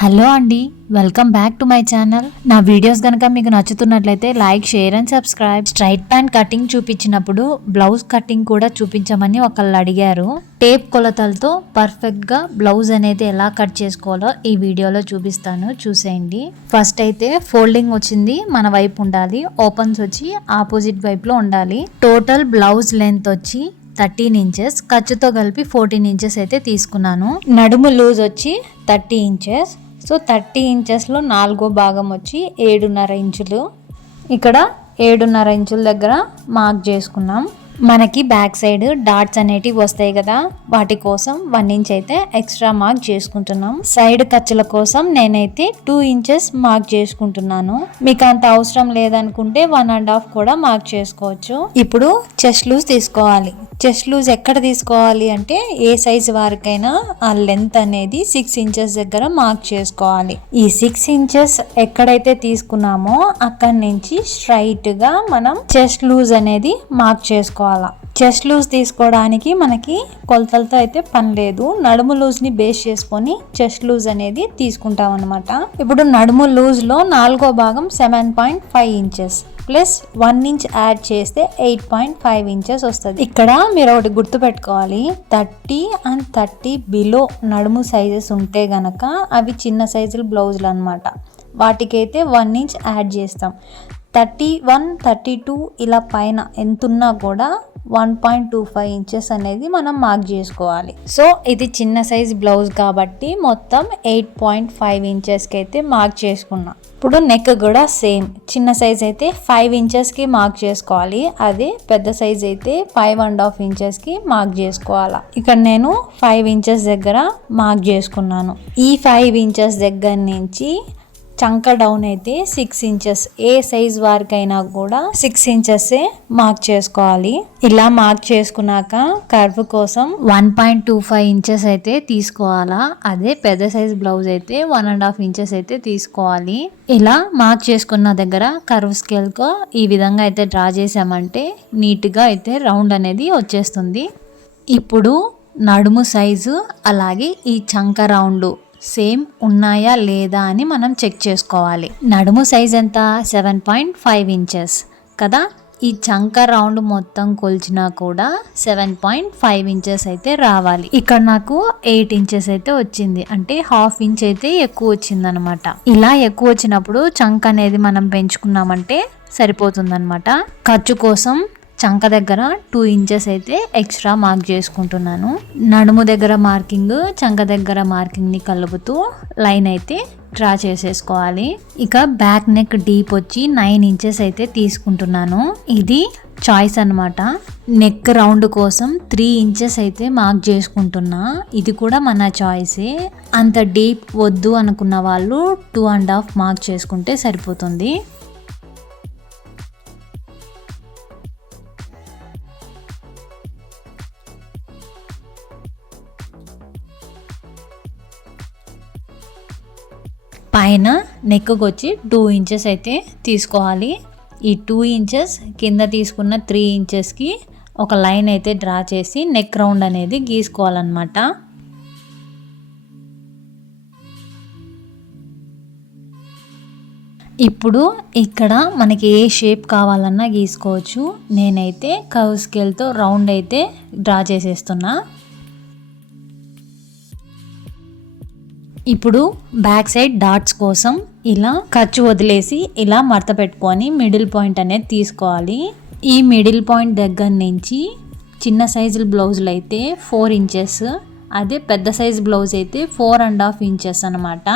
Hello అండి welcome back to my channel నా videos కనుక మీకు నచ్చుతున్నట్లయితే like share and subscribe straight pant cutting చూపించినప్పుడు బ్లౌజ్ కటింగ్ కూడా చూపించమని ఒకళ్ళు అడిగారు. టేప్ కొలతలతో పర్ఫెక్ట్గా బ్లౌజ్ అనేది ఎలా కట్ చేసుకోవాలో ఈ వీడియోలో చూపిస్తాను చూసేయండి. ఫస్ట్ అయితే ఫోల్డింగ్ వచ్చింది మన వైపు ఉండాలి. ఓపెన్స్ వచ్చి ఆపోజిట్ వైపులో ఉండాలి. టోటల్ బ్లౌజ్ లెంత్ వచ్చి థర్టీన్ ఇంచెస్ ఖర్చుతో కలిపి ఫోర్టీన్ ఇంచెస్ అయితే తీసుకున్నాను. నడుము లూజ్ వచ్చి థర్టీ ఇంచెస్ సో థర్టీ ఇంచెస్లో నాలుగో భాగం వచ్చి ఏడున్నర ఇంచులు. ఇక్కడ ఏడున్నర ఇంచుల దగ్గర మార్క్ చేసుకున్నాం. మనకి బ్యాక్ సైడ్ డాట్స్ అనేటివి వస్తాయి కదా వాటి కోసం వన్ ఇంచ్ అయితే ఎక్స్ట్రా మార్క్ చేసుకుంటున్నాం. సైడ్ ఖర్చుల కోసం నేనైతే టూ ఇంచెస్ మార్క్ చేసుకుంటున్నాను. మీకు అంత అవసరం లేదనుకుంటే వన్ అండ్ హాఫ్ కూడా మార్క్ చేసుకోవచ్చు. ఇప్పుడు చెస్ట్ లూజ్ తీసుకోవాలి. చెస్ట్ లూజ్ ఎక్కడ తీసుకోవాలి అంటే ఏ సైజ్ వారికైనా ఆ లెంత్ అనేది సిక్స్ ఇంచెస్ దగ్గర మార్క్ చేసుకోవాలి. ఈ సిక్స్ ఇంచెస్ ఎక్కడైతే తీసుకున్నామో అక్కడి నుంచి స్ట్రైట్గా మనం చెస్ట్ లూజ్ అనేది మార్క్ చేసుకోవాలి. చెస్ట్ లూజ్ తీసుకోవడానికి మనకి కొలతలతో అయితే పని లేదు. నడుము లూజ్ని బేస్ చేసుకొని చెస్ట్ లూజ్ అనేది తీసుకుంటాం అనమాట ఇప్పుడు నడుము లూజ్లో నాలుగో భాగం seven point five inches plus one inch add చేస్తే ఎయిట్ పాయింట్ ఫైవ్ ఇంచెస్ వస్తుంది. ఇక్కడ మీరు ఒకటి గుర్తుపెట్టుకోవాలి. థర్టీ అండ్ థర్టీ బిలో నడుము సైజెస్ ఉంటే గనక అవి చిన్న సైజుల బ్లౌజులు అనమాట వాటికైతే వన్ ఇంచ్ యాడ్ చేస్తాం. థర్టీ వన్ థర్టీ టూ ఇలా పైన ఎంతున్నా కూడా one point two five inches అనేది మనం మార్క్ చేసుకోవాలి. సో ఇది చిన్న సైజ్ బ్లౌజ్ కాబట్టి మొత్తం ఎయిట్ పాయింట్ ఫైవ్ ఇంచెస్కి అయితే మార్క్ చేసుకున్నా. ఇప్పుడు నెక్ కూడా సేమ్. చిన్న సైజ్ అయితే ఫైవ్ ఇంచెస్కి మార్క్ చేసుకోవాలి. అదే పెద్ద సైజ్ అయితే ఫైవ్ అండ్ హాఫ్ ఇంచెస్కి మార్క్ చేసుకోవాలా. ఇక్కడ నేను ఫైవ్ ఇంచెస్ దగ్గర మార్క్ చేసుకున్నాను. ఈ ఫైవ్ ఇంచెస్ దగ్గర నుంచి చంక డౌన్ అయితే సిక్స్ ఇంచెస్ ఏ సైజ్ వారికైనా కూడా సిక్స్ ఇంచెస్ మార్క్ చేసుకోవాలి. ఇలా మార్క్ చేసుకున్నాక కర్వ్ కోసం one point two five inches అయితే తీసుకోవాలా. అదే పెద్ద సైజ్ బ్లౌజ్ అయితే వన్ అండ్ హాఫ్ ఇంచెస్ అయితే తీసుకోవాలి. ఇలా మార్క్ చేసుకున్న దగ్గర కర్వ్ స్కేల్తో ఈ విధంగా అయితే డ్రా చేసామంటే నీట్గా అయితే రౌండ్ అనేది వచ్చేస్తుంది. ఇప్పుడు నడుము సైజు అలాగే ఈ చంక రౌండ్ సేమ్ ఉన్నాయా లేదా అని మనం చెక్ చేసుకోవాలి. నడుము సైజ్ ఎంత? Seven point five inches. కదా? ఈ చంక రౌండ్ మొత్తం కొలిచినా కూడా సెవెన్ పాయింట్ ఫైవ్ ఇంచెస్ అయితే రావాలి. ఇక్కడ నాకు ఎయిట్ ఇంచెస్ అయితే వచ్చింది. అంటే హాఫ్ ఇంచ్ అయితే ఎక్కువ వచ్చింది అనమాట ఇలా ఎక్కువ వచ్చినప్పుడు చంక అనేది మనం పెంచుకున్నామంటే సరిపోతుందనమాట. ఖర్చు కోసం చంక దగ్గర టూ ఇంచెస్ అయితే ఎక్స్ట్రా మార్క్ చేసుకుంటున్నాను. నడుము దగ్గర మార్కింగ్ చంక దగ్గర మార్కింగ్ని కలుపుతూ లైన్ అయితే డ్రా చేసేసుకోవాలి. ఇక బ్యాక్ నెక్ డీప్ వచ్చి నైన్ ఇంచెస్ అయితే తీసుకుంటున్నాను. ఇది చాయిస్ అనమాట నెక్ రౌండ్ కోసం త్రీ ఇంచెస్ అయితే మార్క్ చేసుకుంటున్నా. ఇది కూడా మన చాయిసే అంత డీప్ వద్దు అనుకున్న వాళ్ళు టూ అండ్ హాఫ్ మార్క్ చేసుకుంటే సరిపోతుంది. పైన నెక్కు వచ్చి టూ ఇంచెస్ అయితే తీసుకోవాలి. ఈ టూ ఇంచెస్ కింద తీసుకున్న త్రీ ఇంచెస్కి ఒక లైన్ అయితే డ్రా చేసి నెక్ రౌండ్ అనేది గీసుకోవాలన్నమాట. ఇప్పుడు ఇక్కడ మనకి ఏ షేప్ కావాలన్నా గీసుకోవచ్చు. నేనైతే కవ్ స్కేల్తో రౌండ్ అయితే డ్రా చేసేస్తున్నా. ఇప్పుడు బ్యాక్ సైడ్ డాట్స్ కోసం ఇలా ఖర్చు వదిలేసి ఇలా మడత పెట్టుకొని మిడిల్ పాయింట్ అనేది తీసుకోవాలి. ఈ మిడిల్ పాయింట్ దగ్గర నుంచి చిన్న సైజుల బ్లౌజులు అయితే ఫోర్ ఇంచెస్ అదే పెద్ద సైజు బ్లౌజ్ అయితే ఫోర్ అండ్ హాఫ్ ఇంచెస్ అనమాట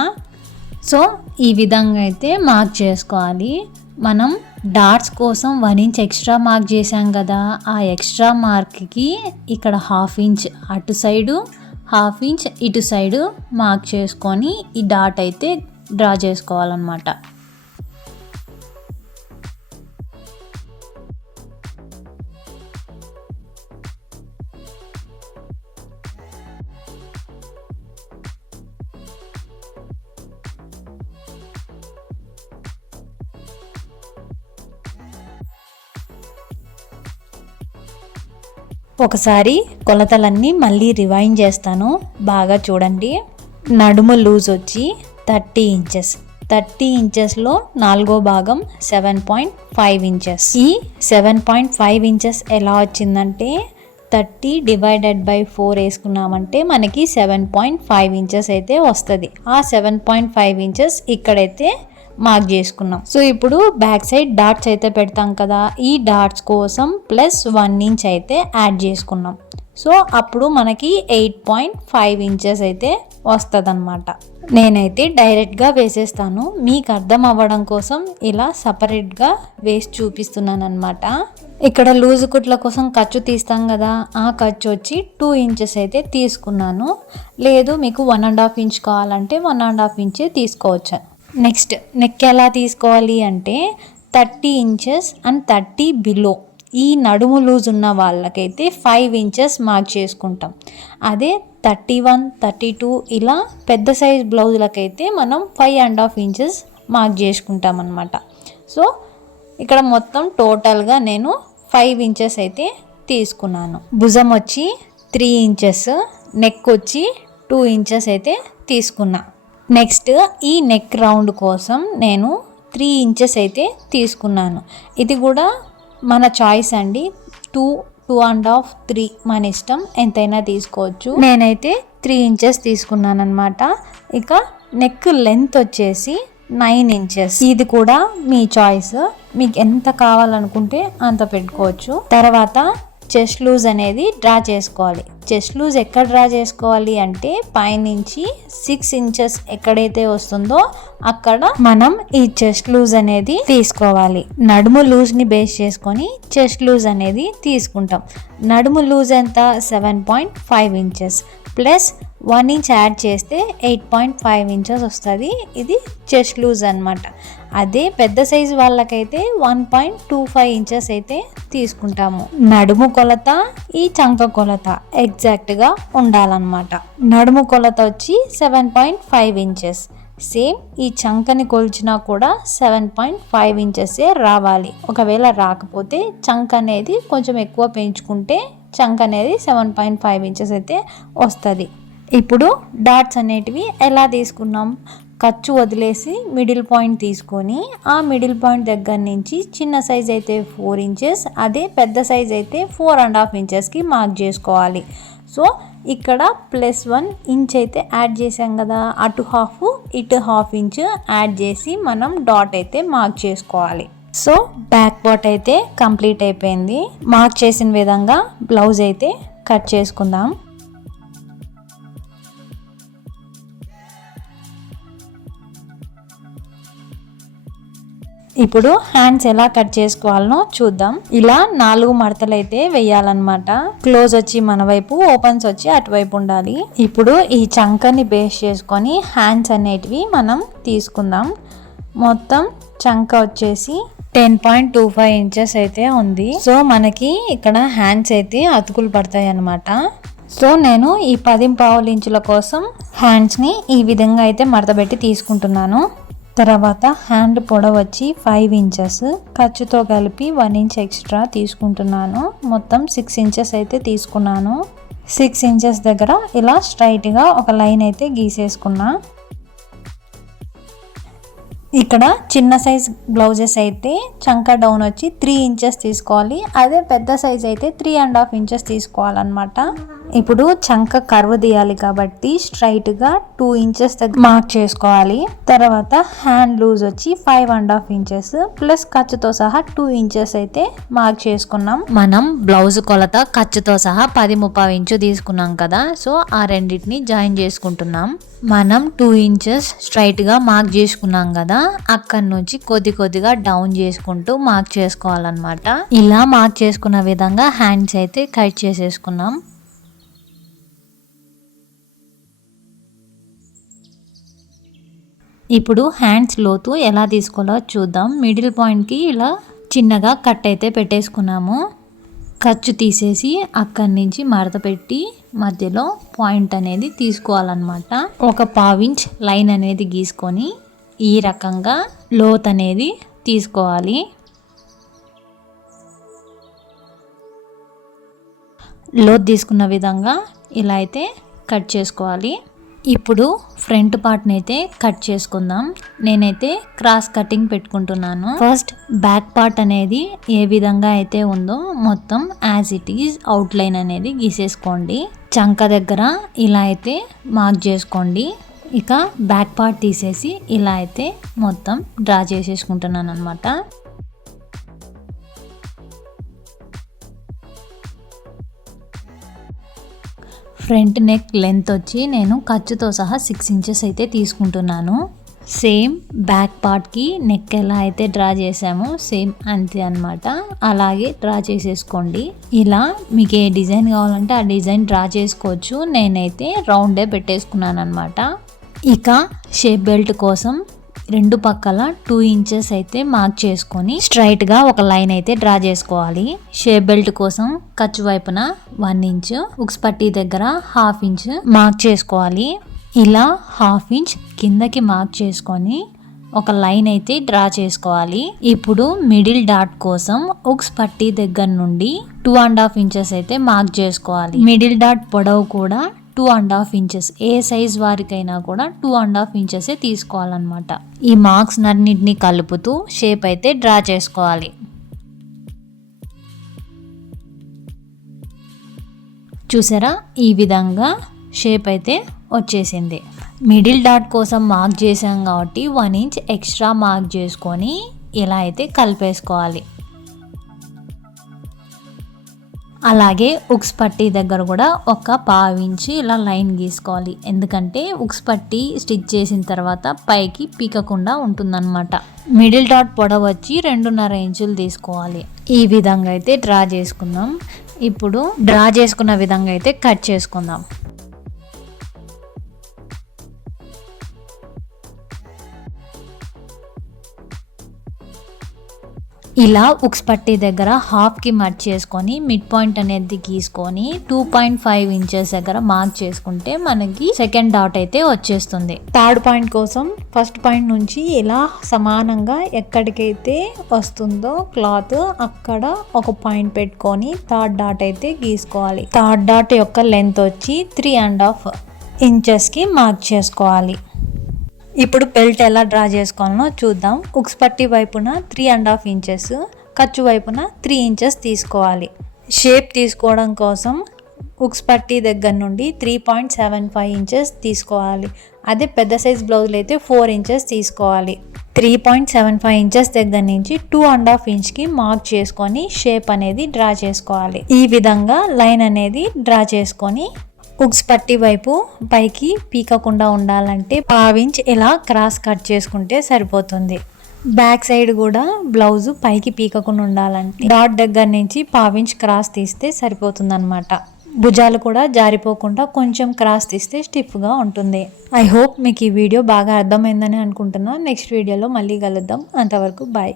సో ఈ విధంగా అయితే మార్క్ చేసుకోవాలి. మనం డాట్స్ కోసం వన్ ఇంచ్ ఎక్స్ట్రా మార్క్ చేసాం కదా ఆ ఎక్స్ట్రా మార్క్కి ఇక్కడ హాఫ్ ఇంచ్ అటు సైడు హాఫ్ ఇంచ్ ఇటు సైడు మార్క్ చేసుకొని ఈ డాట్ అయితే డ్రా చేసుకోవాలన్నమాట. ఒకసారి కొలతలన్నీ మళ్ళీ రివైండ్ చేస్తాను. బాగా చూడండి. నడుము లూజ్ వచ్చి థర్టీ ఇంచెస్. థర్టీ ఇంచెస్లో నాలుగో భాగం సెవెన్ పాయింట్ ఫైవ్ ఇంచెస్. ఈ సెవెన్ పాయింట్ ఫైవ్ ఇంచెస్ ఎలా వచ్చిందంటే థర్టీ డివైడెడ్ బై ఫోర్ వేసుకున్నామంటే మనకి సెవెన్ పాయింట్ ఫైవ్ ఇంచెస్ అయితే వస్తుంది. ఆ సెవెన్ పాయింట్ ఫైవ్ ఇంచెస్ ఇక్కడైతే మార్క్ చేసుకున్నాం. సో ఇప్పుడు బ్యాక్ సైడ్ డాట్స్ అయితే పెడతాం కదా ఈ డాట్స్ కోసం ప్లస్ వన్ ఇంచ్ అయితే యాడ్ చేసుకున్నాం. సో అప్పుడు మనకి ఎయిట్ పాయింట్ ఫైవ్ ఇంచెస్ అయితే వస్తుంది నేనైతే డైరెక్ట్గా వేసేస్తాను. మీకు అర్థం అవ్వడం కోసం ఇలా సపరేట్గా వేసి చూపిస్తున్నాను అనమాట ఇక్కడ లూజు కుట్ల కోసం ఖర్చు తీస్తాం కదా ఆ ఖర్చు వచ్చి టూ ఇంచెస్ అయితే తీసుకున్నాను. లేదు మీకు వన్ అండ్ హాఫ్ ఇంచ్ కావాలంటే వన్ అండ్ హాఫ్ ఇంచే తీసుకోవచ్చు. నెక్స్ట్ నెక్ ఎలా తీసుకోవాలి అంటే thirty inches and thirty below. ఈ నడుము లూజ్ ఉన్న వాళ్ళకైతే ఫైవ్ ఇంచెస్ మార్క్ చేసుకుంటాం. అదే థర్టీ వన్ థర్టీ టూ ఇలా పెద్ద సైజ్ బ్లౌజులకైతే మనం five and half inches mark చేసుకుంటాం అనమాట సో ఇక్కడ మొత్తం టోటల్గా నేను ఫైవ్ ఇంచెస్ అయితే తీసుకున్నాను. భుజం వచ్చి త్రీ ఇంచెస్ నెక్ వచ్చి టూ ఇంచెస్ అయితే తీసుకున్నా. నెక్స్ట్ ఈ నెక్ రౌండ్ కోసం నేను త్రీ ఇంచెస్ అయితే తీసుకున్నాను. ఇది కూడా మన చాయిస్ అండి. Two two and half three మన ఇష్టం. ఎంతైనా తీసుకోవచ్చు. నేనైతే త్రీ ఇంచెస్ తీసుకున్నాను అనమాట ఇక నెక్ లెంత్ వచ్చేసి నైన్ ఇంచెస్. ఇది కూడా మీ చాయిస్. మీకు ఎంత కావాలనుకుంటే అంత పెట్టుకోవచ్చు. తర్వాత చెస్ట్ లూజ్ అనేది డ్రా చేసుకోవాలి. చెస్ట్ లూజ్ ఎక్కడ డ్రా చేసుకోవాలి అంటే పైనుంచి సిక్స్ ఇంచెస్ ఎక్కడైతే వస్తుందో అక్కడ మనం ఈ చెస్ట్ లూజ్ అనేది తీసుకోవాలి. నడుము లూజ్ని బేస్ చేసుకొని చెస్ట్ లూజ్ అనేది తీసుకుంటాం. నడుము లూజ్ ఎంత? Seven point five inches plus one inch add చేస్తే ఎయిట్ పాయింట్ ఫైవ్ ఇంచెస్ వస్తుంది. ఇది చెస్ట్ లూజ్ అనమాట అదే పెద్ద సైజు వాళ్ళకైతే one point two five inches అయితే తీసుకుంటాము. నడుము కొలత ఈ చంక కొలత ఎగ్జాక్ట్గా ఉండాలన్నమాట. నడుము కొలత వచ్చి seven point five inches. Same ఈ చంకని కొలిచినా కూడా సెవెన్ పాయింట్ ఫైవ్ ఇంచెసే రావాలి. ఒకవేళ రాకపోతే చంక అనేది కొంచెం ఎక్కువ పెంచుకుంటే చంక్ అనేది సెవెన్ పాయింట్ ఫైవ్ ఇంచెస్ అయితే వస్తుంది. ఇప్పుడు డాట్స్ అనేటివి ఎలా తీసుకున్నాం? ఖర్చు వదిలేసి మిడిల్ పాయింట్ తీసుకొని ఆ మిడిల్ పాయింట్ దగ్గర నుంచి చిన్న సైజ్ అయితే ఫోర్ ఇంచెస్ అదే పెద్ద సైజ్ అయితే ఫోర్ అండ్ హాఫ్ ఇంచెస్కి మార్క్ చేసుకోవాలి. సో ఇక్కడ ప్లస్ వన్ ఇంచ్ అయితే యాడ్ చేసాం కదా అటు హాఫ్ ఇటు హాఫ్ ఇంచ్ యాడ్ చేసి మనం డాట్ అయితే మార్క్ చేసుకోవాలి. సో బ్యాక్ పార్ట్ అయితే కంప్లీట్ అయిపోయింది. మార్క్ చేసిన విధంగా బ్లౌజ్ అయితే కట్ చేసుకుందాం. ఇప్పుడు హ్యాండ్స్ ఎలా కట్ చేసుకోవాలనో చూద్దాం. ఇలా నాలుగు మడతలు అయితే వేయాలన్నమాట. క్లోజ్ వచ్చి మన వైపు ఓపెన్స్ వచ్చి అటువైపు ఉండాలి. ఇప్పుడు ఈ చంకని బేస్ చేసుకొని హ్యాండ్స్ అనేటివి మనం తీసుకుందాం. మొత్తం చంక వచ్చేసి ten point two five inches అయితే ఉంది. సో మనకి ఇక్కడ హ్యాండ్స్ అయితే అతుకులు పడతాయి అనమాట సో నేను ఈ పది పావుల ఇంచుల కోసం హ్యాండ్స్ని ఈ విధంగా అయితే మడతబెట్టి తీసుకుంటున్నాను. తర్వాత హ్యాండ్ పొడవు వచ్చి ఫైవ్ ఇంచెస్ ఖర్చుతో కలిపి వన్ ఇంచ్ ఎక్స్ట్రా తీసుకుంటున్నాను. మొత్తం సిక్స్ ఇంచెస్ అయితే తీసుకున్నాను. సిక్స్ ఇంచెస్ దగ్గర ఇలా స్ట్రైట్గా ఒక లైన్ అయితే గీసేసుకున్నా. ఇక్కడ చిన్న సైజ్ బ్లౌజెస్ అయితే చంక డౌన్ వచ్చి త్రీ ఇంచెస్ తీసుకోవాలి. అదే పెద్ద సైజ్ అయితే త్రీ అండ్ హాఫ్ ఇంచెస్ తీసుకోవాలన్నమాట. ఇప్పుడు చంక కర్వ్ తీయాలి కాబట్టి స్ట్రైట్గా టూ ఇంచెస్ దగ్గర మార్క్ చేసుకోవాలి. తర్వాత హ్యాండ్ లూజ్ వచ్చి five and half inches plus ఖర్చుతో సహా టూ ఇంచెస్ అయితే మార్క్ చేసుకున్నాం. మనం బ్లౌజ్ కొలత ఖర్చుతో సహా పది ముప్పై ఇంచు తీసుకున్నాం కదా సో ఆ రెండింటిని జాయిన్ చేసుకుంటున్నాం. మనం టూ ఇంచెస్ స్ట్రైట్గా మార్క్ చేసుకున్నాం కదా అక్కడ నుంచి కొద్ది కొద్దిగా డౌన్ చేసుకుంటూ మార్క్ చేసుకోవాలన్నమాట. ఇలా మార్క్ చేసుకున్న విధంగా హ్యాండ్స్ అయితే కట్ చేసేసుకున్నాం. ఇప్పుడు హ్యాండ్స్ లోతు ఎలా తీసుకోవాలో చూద్దాం. మిడిల్ పాయింట్కి ఇలా చిన్నగా కట్ అయితే పెట్టేసుకున్నాము. ఖర్చు తీసేసి అక్కడి నుంచి మడత పెట్టి మధ్యలో పాయింట్ అనేది తీసుకోవాలన్నమాట. ఒక పావించ్ లైన్ అనేది గీసుకొని ఈ రకంగా లోత్ అనేది తీసుకోవాలి. లోత్ తీసుకున్న విధంగా ఇలా అయితే కట్ చేసుకోవాలి. ఇప్పుడు ఫ్రంట్ పార్ట్ని అయితే కట్ చేసుకుందాం. నేనైతే క్రాస్ కటింగ్ పెట్టుకుంటున్నాను. ఫస్ట్ బ్యాక్ పార్ట్ అనేది ఏ విధంగా అయితే ఉందో మొత్తం యాజ్ ఇట్ ఈజ్ అవుట్లైన్ అనేది గీసేసుకోండి. చంక దగ్గర ఇలా అయితే మార్క్ చేసుకోండి. ఇక బ్యాక్ పార్ట్ తీసేసి ఇలా అయితే మొత్తం డ్రా చేసేసుకుంటున్నాను అనమాట ఫ్రంట్ నెక్ లెంత్ వచ్చి నేను ఖర్చుతో సహా సిక్స్ ఇంచెస్ అయితే తీసుకుంటున్నాను. సేమ్ బ్యాక్ పార్ట్కి నెక్ ఎలా అయితే డ్రా చేసామో సేమ్ అంతే అనమాట అలాగే డ్రా చేసేసుకోండి. ఇలా మీకు ఏ డిజైన్ కావాలంటే ఆ డిజైన్ డ్రా చేసుకోవచ్చు. నేనైతే రౌండే పెట్టేసుకున్నాను అనమాట ఇక షేప్ బెల్ట్ కోసం రెండు పక్కల టూ ఇంచెస్ అయితే మార్క్ చేసుకొని స్ట్రైట్గా ఒక లైన్ అయితే డ్రా చేసుకోవాలి. షేప్ బెల్ట్ కోసం ఖర్చు వైపున వన్ ఇంచ్ ఉక్స్ పట్టీ దగ్గర హాఫ్ ఇంచ్ మార్క్ చేసుకోవాలి. ఇలా హాఫ్ ఇంచ్ కిందకి మార్క్ చేసుకొని ఒక లైన్ అయితే డ్రా చేసుకోవాలి. ఇప్పుడు మిడిల్ డాట్ కోసం ఉక్స్ పట్టీ దగ్గర నుండి టూ అండ్ హాఫ్ ఇంచెస్ అయితే మార్క్ చేసుకోవాలి. మిడిల్ డాట్ పొడవు కూడా టూ అండ్ హాఫ్ ఇంచెస్ ఏ సైజ్ వారికైనా కూడా టూ అండ్ హాఫ్ ఇంచెసే తీసుకోవాలన్నమాట. ఈ మార్క్స్ అన్నింటినీ కలుపుతూ షేప్ అయితే డ్రా చేసుకోవాలి. చూసారా? ఈ విధంగా షేప్ అయితే వచ్చేసింది. మిడిల్ డాట్ కోసం మార్క్ చేసాం కాబట్టి వన్ ఇంచ్ ఎక్స్ట్రా మార్క్ చేసుకొని ఇలా అయితే కలిపేసుకోవాలి. అలాగే ఉక్స్ పట్టీ దగ్గర కూడా ఒక పావించి ఇలా లైన్ గీసుకోవాలి. ఎందుకంటే ఉక్స్ పట్టీ స్టిచ్ చేసిన తర్వాత పైకి పీకకుండా ఉంటుందన్నమాట. మిడిల్ డాట్ పొడవ వచ్చి రెండున్నర ఇంచులు తీసుకోవాలి. ఈ విధంగా అయితే డ్రా చేసుకుందాం. ఇప్పుడు డ్రా చేసుకున్న విధంగా అయితే కట్ చేసుకుందాం. ఇలా ఉక్స్ పట్టి దగ్గర హాఫ్కి మట్ చేసుకొని మిడ్ పాయింట్ అనేది గీసుకొని టూ పాయింట్ ఫైవ్ ఇంచెస్ దగ్గర మార్క్ చేసుకుంటే మనకి సెకండ్ డాట్ అయితే వచ్చేస్తుంది. థర్డ్ పాయింట్ కోసం ఫస్ట్ పాయింట్ నుంచి ఇలా సమానంగా ఎక్కడికైతే వస్తుందో క్లాత్ అక్కడ ఒక పాయింట్ పెట్టుకొని థర్డ్ డాట్ అయితే గీసుకోవాలి. థర్డ్ డాట్ యొక్క లెంత్ వచ్చి త్రీ అండ్ హాఫ్ ఇంచెస్కి మార్క్ చేసుకోవాలి. ఇప్పుడు బెల్ట్ ఎలా డ్రా చేసుకోవాలనో చూద్దాం. ఉక్స్ పట్టి వైపున త్రీ అండ్ హాఫ్ ఇంచెస్ ఖర్చు వైపున త్రీ ఇంచెస్ తీసుకోవాలి. షేప్ తీసుకోవడం కోసం ఉక్స్ పట్టి దగ్గర నుండి three point seven five inches తీసుకోవాలి. అదే పెద్ద సైజ్ బ్లౌజులు అయితే ఫోర్ ఇంచెస్ తీసుకోవాలి. Three point seven five inches దగ్గర నుంచి టూ అండ్ హాఫ్ ఇంచ్కి మార్క్ చేసుకొని షేప్ అనేది డ్రా చేసుకోవాలి. ఈ విధంగా లైన్ అనేది డ్రా చేసుకొని హుక్స్ పట్టి వైపు పైకి పీకకుండా ఉండాలంటే పావించ్ ఇలా క్రాస్ కట్ చేసుకుంటే సరిపోతుంది. బ్యాక్ సైడ్ కూడా బ్లౌజ్ పైకి పీకకుండా ఉండాలంటే డాట్ దగ్గర నుంచి పావించ్ క్రాస్ తీస్తే సరిపోతుంది అనమాట భుజాలు కూడా జారిపోకుండా కొంచెం క్రాస్ తీస్తే స్టిఫ్గా ఉంటుంది. ఐ హోప్ మీకు ఈ వీడియో బాగా అర్థమైందని అనుకుంటున్నాను నెక్స్ట్ వీడియోలో మళ్ళీ కలుద్దాం. అంతవరకు బాయ్.